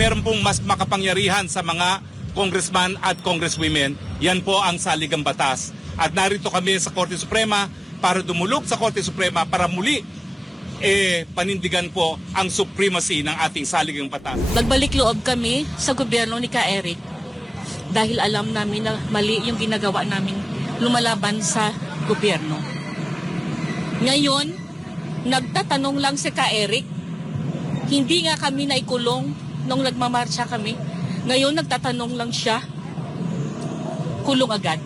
Meron pong mas makapangyarihan sa mga congressman at congresswomen, yan po ang saligang batas. At narito kami sa Korte Suprema para dumulog sa Korte Suprema para muli panindigan po ang supremacy ng ating saligang batas. Nagbalik loob kami sa gobyerno ni Ka Eric dahil alam namin na mali yung ginagawa namin lumalaban sa gobyerno. Ngayon, nagtatanong lang si Ka Eric, hindi nga kami naikulong nung nagmamarcha kami. Ngayon, nagtatanong lang siya, kulong agad.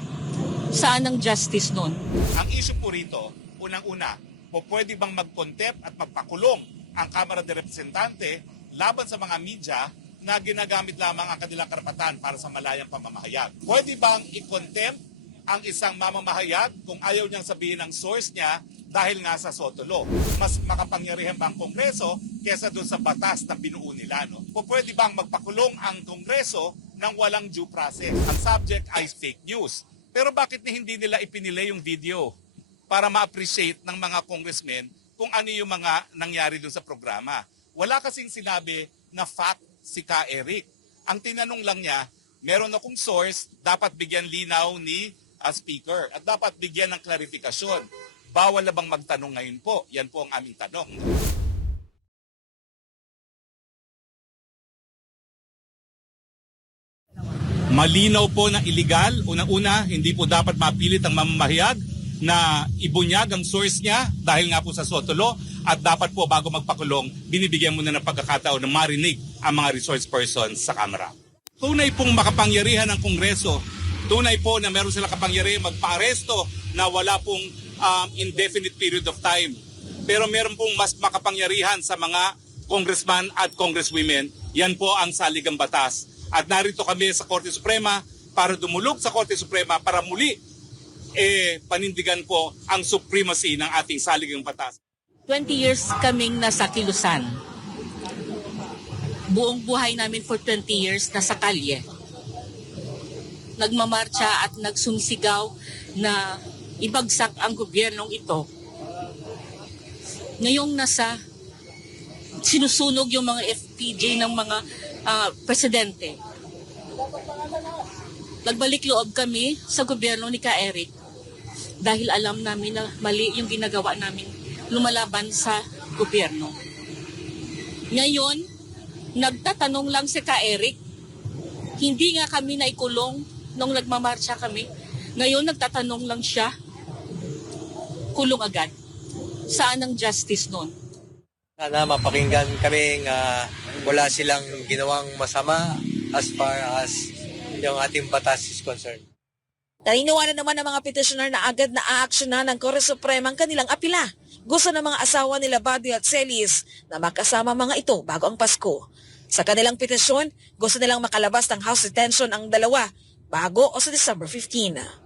Saan ang justice nun? Ang issue po rito, unang-una, pwede bang mag-contempt at magpakulong ang Kamara de Representante laban sa mga media na ginagamit lamang ang kanilang karapatan para sa malayang pamamahayag? Pwede bang i-contempt ang isang mamamahayag kung ayaw niyang sabihin ang source niya dahil nga sa SOTO law? Mas makapangyarihan ba ang Kongreso kesa doon sa batas na binuo nila? No? Pwede bang magpakulong ang Kongreso ng walang due process? Ang subject ay fake news. Pero bakit hindi nila ipinilay yung video para ma-appreciate ng mga congressmen kung ano yung mga nangyari doon sa programa? Wala kasing sinabi na fact si Ka Eric. Ang tinanong lang niya, meron akong source, dapat bigyan linaw ni speaker at dapat bigyan ng klarifikasyon. Bawal na bang magtanong ngayon po? Yan po ang aming tanong. Malinaw po na illegal. Unang-una, hindi po dapat mapilit ang mamamahayag na ibunyag ang source niya dahil nga po sa SOTO law, at dapat po bago magpakulong, binibigyan muna ng pagkakataon na marinig ang mga resource persons sa Kamara. Tunay pong makapangyarihan ng Kongreso, tunay po na meron silang kapangyarihan magpa-aresto na wala pong indefinite period of time. Pero meron pong mas makapangyarihan sa mga congressman at congresswomen, yan po ang saligang batas. At narito kami sa Korte Suprema para dumulog sa Korte Suprema para muli panindigan po ang supremacy ng ating saligang batas. 20 years kaming nasa kilusan. Buong buhay namin for 20 years nasa kalye. Nagmamarcha at nagsumsigaw na ibagsak ang gobyernong ito. Ngayong sinusunog yung mga FPJ ng mga presidente. Nagbalik loob kami sa gobyerno ni Ka Eric dahil alam namin na mali yung ginagawa namin lumalaban sa gobyerno. Ngayon, nagtatanong lang si Ka Eric, hindi nga kami naikulong nung nagmamarcha kami. Ngayon, nagtatanong lang siya, kulong agad. Saan ang justice nun? Sana mapakinggan kaming wala silang ginawang masama as far as yung ating batas is concerned. Naniniwala naman ng mga petitioner na agad na aaksyonan ng Korte Suprema ang kanilang apila. Gusto ng mga asawa nila Baduy at Celis na makasama mga ito bago ang Pasko. Sa kanilang petisyon, gusto nilang makalabas ng house detention ang dalawa bago o sa December 15.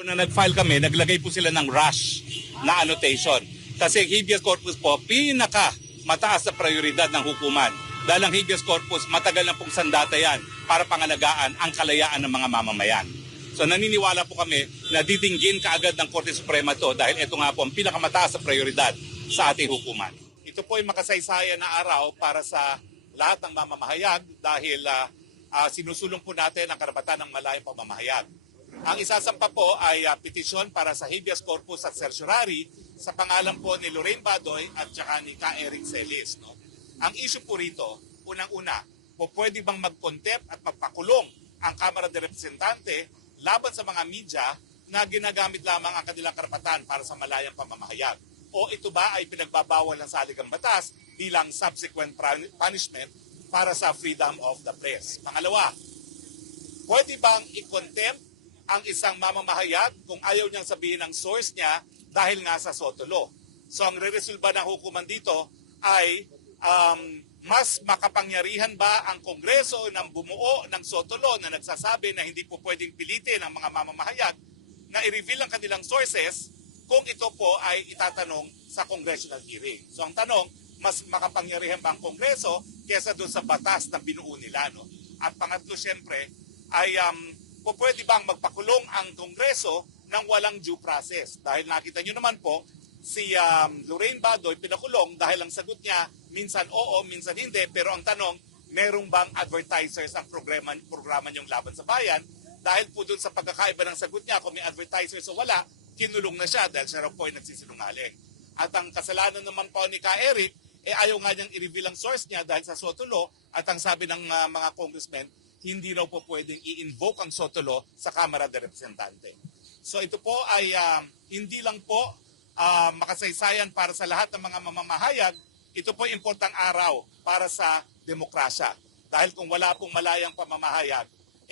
Na nag-file kami, naglagay po sila ng rush na annotation. Kasi habeas corpus po, pinaka mataas na prioridad ng hukuman. Dahil ang habeas corpus, matagal na pong sandata yan para pangalagaan ang kalayaan ng mga mamamayan. So naniniwala po kami na didinggin kaagad ng Korte Suprema to dahil ito nga po ang pinakamataas na prioridad sa ating hukuman. Ito po ay makasaysayan na araw para sa lahat ng mamamahayag dahil sinusulong po natin ang karapatan ng malayang pamamahayag. Ang isasampa po ay petisyon para sa habeas corpus at certiorari sa pangalan po ni Lorraine Badoy at saka ni Ka Eric Celis. No? Ang issue po rito, unang-una, pwede bang mag-contempt at magpakulong ang Kamara de Representante laban sa mga media na ginagamit lamang ang kanilang karapatan para sa malayang pamamahayag? O ito ba ay pinagbabawal ng saligang batas bilang subsequent punishment para sa freedom of the press? Pangalawa, pwede bang i-contempt ang isang mamamahayag kung ayaw niyang sabihin ang source niya dahil nga sa SOTO law? So ang re-resolba ng hukuman dito ay mas makapangyarihan ba ang Kongreso ng bumuo ng SOTO law na nagsasabi na hindi po pwedeng pilitin ang mga mamamahayag na i-reveal ang kanilang sources kung ito po ay itatanong sa congressional hearing. So ang tanong, mas makapangyarihan ba ang Kongreso kesa doon sa batas na binuo nila? No? At pangatlo, siyempre, ay pwede bang magpakulong ang Kongreso ng walang due process? Dahil nakita nyo naman po, si Lorraine Badoy pinakulong dahil ang sagot niya minsan oo, minsan hindi. Pero ang tanong, merong bang advertisers ang programa niyong Laban sa Bayan? Dahil po doon sa pagkakaiba ng sagot niya, kung may advertisers o wala, kinulong na siya dahil siya raw po ay nagsisinungaling. At ang kasalanan naman po ni Ka Eric, ayaw nga niyang i-reveal ang source niya dahil sa SOTO law, at ang sabi ng mga congressmen, hindi raw po pwedeng i-invoke ang SOTO law sa Kamara de Representante. So ito po ay hindi lang po makasaysayan para sa lahat ng mga mamamahayag, ito po ay importanteng araw para sa demokrasya. Dahil kung wala pong malayang pamamahayag,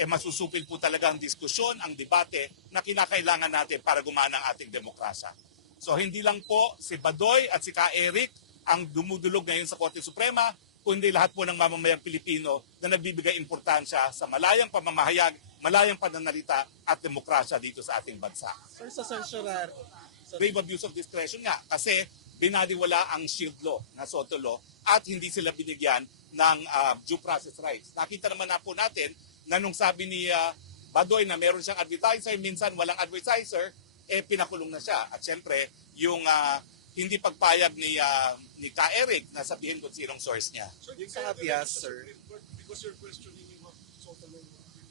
masusupil po talaga ang diskusyon, ang debate na kinakailangan natin para gumana ang ating demokrasya. So hindi lang po si Badoy at si Ka Eric ang dumudulog ngayon sa Korte Suprema, kundi lahat po ng mamamayang Pilipino na nagbibigay importansya sa malayang pamamahayag, malayang pananalita at demokrasya dito sa ating bansa. Sir, sa censurar, Grave abuse of discretion nga kasi binadiwala ang shield law na SOTO law at hindi sila binigyan ng due process rights. Nakita naman na po natin na nung sabi ni Badoy na meron siyang advertiser, minsan walang advertiser, pinakulong na siya. At syempre, yung hindi pagpayag ni Ka Eric na sabihin kung sinong source niya. yung sa habeas, sir.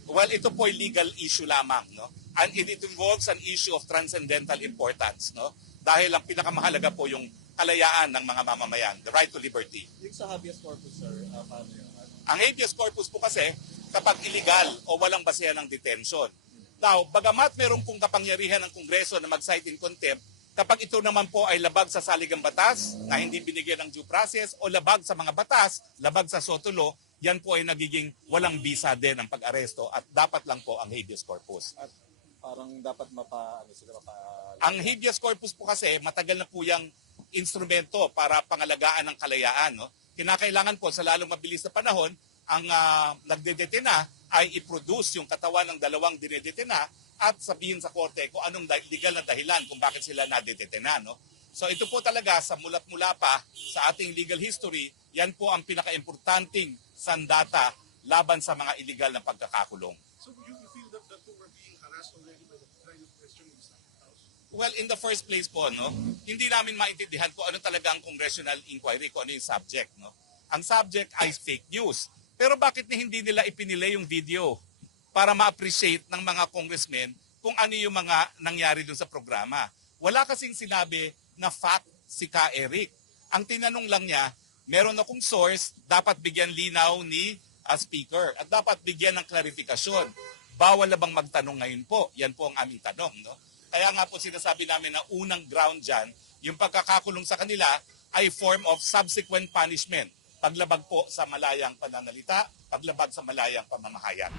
Well, ito po ay legal issue lamang, no? And it involves an issue of transcendental importance, no? Dahil ang pinakamahalaga po yung kalayaan ng mga mamamayan, the right to liberty. Yung sa habeas corpus, sir, paano yun? Ang habeas corpus po kasi kapag illegal o walang basehan ng detention. Now, bagamat meron pong kapangyarihan ng Kongreso na mag-cite in contempt, kapag ito naman po ay labag sa saligang batas na hindi binigyan ng due process o labag sa mga batas, labag sa SOTO law, yan po ay nagiging walang bisa din ang pag-aresto at dapat lang po ang habeas corpus. At parang dapat Ang habeas corpus po kasi matagal na po yung instrumento para pangalagaan ng kalayaan. No? Kinakailangan po sa lalong mabilis na panahon, ang nagdedetena ay i-produce yung katawan ng dalawang dinedetena at sabihin sa korte kung anong legal na dahilan kung bakit sila nadedetena. No? So ito po talaga sa mulat-mula pa sa ating legal history, yan po ang pinaka-importanting sandata laban sa mga illegal na pagkakakulong. So you feel that the two were being harassed already by the line of questioning in the House? Well, in the first place po, no, hindi namin maintindihan kung ano talaga ang congressional inquiry, kung ano yung subject. No? Ang subject ay fake news. Pero bakit hindi nila ipinilay yung video para ma-appreciate ng mga congressmen kung ano yung mga nangyari dun sa programa? Wala kasing sinabi na fact si Ka Eric. Ang tinanong lang niya, meron akong source, dapat bigyan linaw ni speaker at dapat bigyan ng klarifikasyon. Bawal na bang magtanong ngayon po? Yan po ang aming tanong. No? Kaya nga po sinasabi namin na unang ground dyan, yung pagkakakulong sa kanila ay form of subsequent punishment. Paglabag po sa malayang pananalita, paglabag sa malayang pamamahayag.